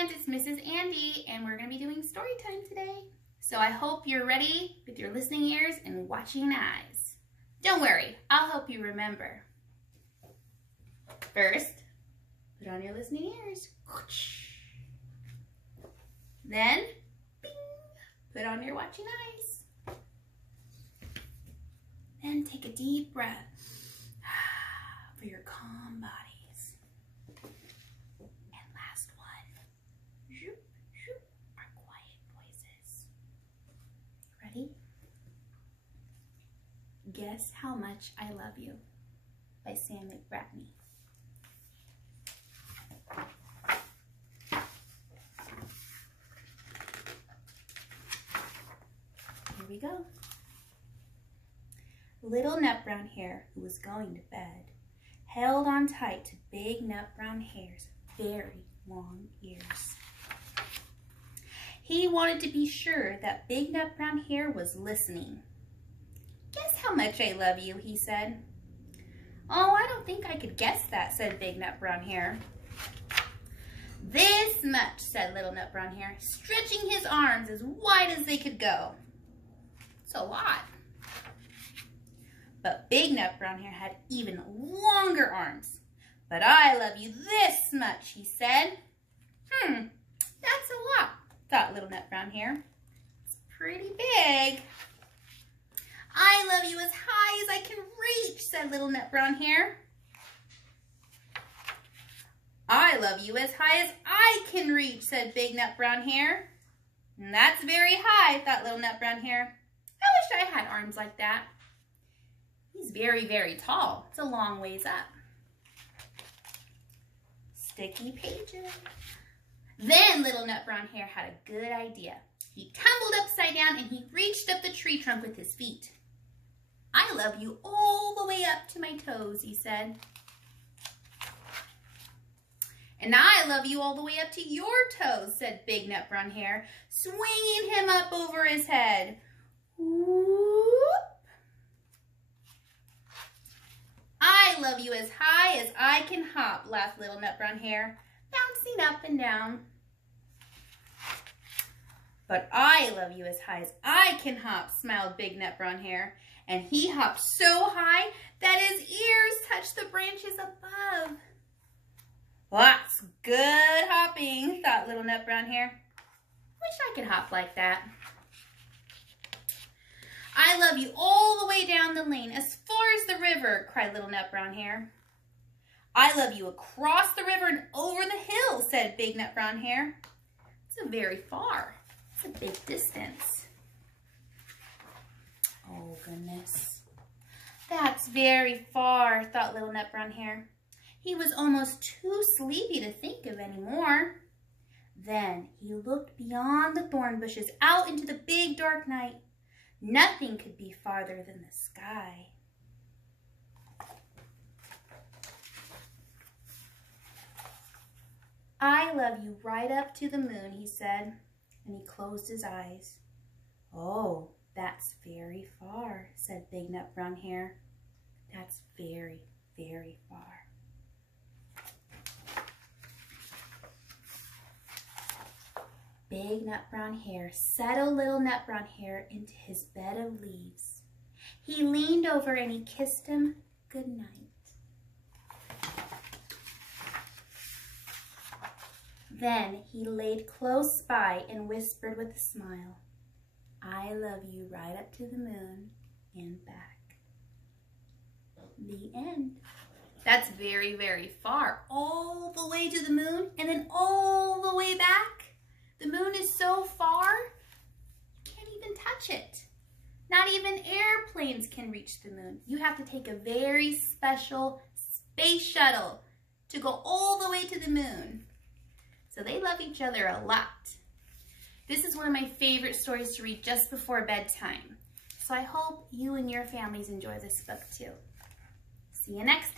friends, it's Mrs. Andy, and we're going to be doing story time today. So I hope you're ready with your listening ears and watching eyes. Don't worry, I'll help you remember. First, put on your listening ears. Then, bing, put on your watching eyes. Then take a deep breath for your calm bodies. Our quiet voices. Ready? Guess How Much I Love You by Sam McBratney. Here we go. Little Nut Brown Hare, who was going to bed, held on tight to Big Nut Brown Hare's very long ears. He wanted to be sure that Big Nut Brown Hare was listening. "Guess how much I love you," he said. "Oh, I don't think I could guess that," said Big Nut Brown Hare. "This much," said Little Nut Brown Hare, stretching his arms as wide as they could go. "It's a lot." But Big Nut Brown Hare had even longer arms. "But I love you this much," he said. That's a lot, thought Little Nut Brown Hare. "It's pretty big." "I love you as high as I can reach," said Little Nut Brown Hare. "I love you as high as I can reach," said Big Nut Brown Hare. "That's very high," thought Little Nut Brown Hare. "I wish I had arms like that." He's very, very tall. It's a long ways up. Sticky pages. Then Little Nut Brown Hare had a good idea. He tumbled upside down and he reached up the tree trunk with his feet. "I love you all the way up to my toes," he said. "And I love you all the way up to your toes," said Big Nut Brown Hare, swinging him up over his head. Whoop. "I love you as high as I can hop," laughed Little Nut Brown Hare, bouncing up and down. "But I love you as high as I can hop," smiled Big Nut Brown Hare, and he hopped so high that his ears touched the branches above. "That's good hopping," thought Little Nut Brown Hare. "Wish I could hop like that." "I love you all the way down the lane, as far as the river," cried Little Nut Brown Hare. "I love you across the river and over the hill," said Big Nut Brown Hare. "It's very far. It's a big distance." "Oh, goodness. That's very far," thought Little Nut Brown Hare. He was almost too sleepy to think of any more. Then he looked beyond the thorn bushes out into the big dark night. Nothing could be farther than the sky. "I love you right up to the moon," he said, and he closed his eyes. "Oh, that's very far," said Big Nut Brown Hare. "That's very, very far." Big Nut Brown Hare settled Little Nut Brown Hare into his bed of leaves. He leaned over and he kissed him good night. Then he laid close by and whispered with a smile, "I love you right up to the moon and back." The end. That's very, very far. All the way to the moon and then all the way back. The moon is so far, you can't even touch it. Not even airplanes can reach the moon. You have to take a very special space shuttle to go all the way to the moon. So they love each other a lot. This is one of my favorite stories to read just before bedtime. So I hope you and your families enjoy this book too. See you next time.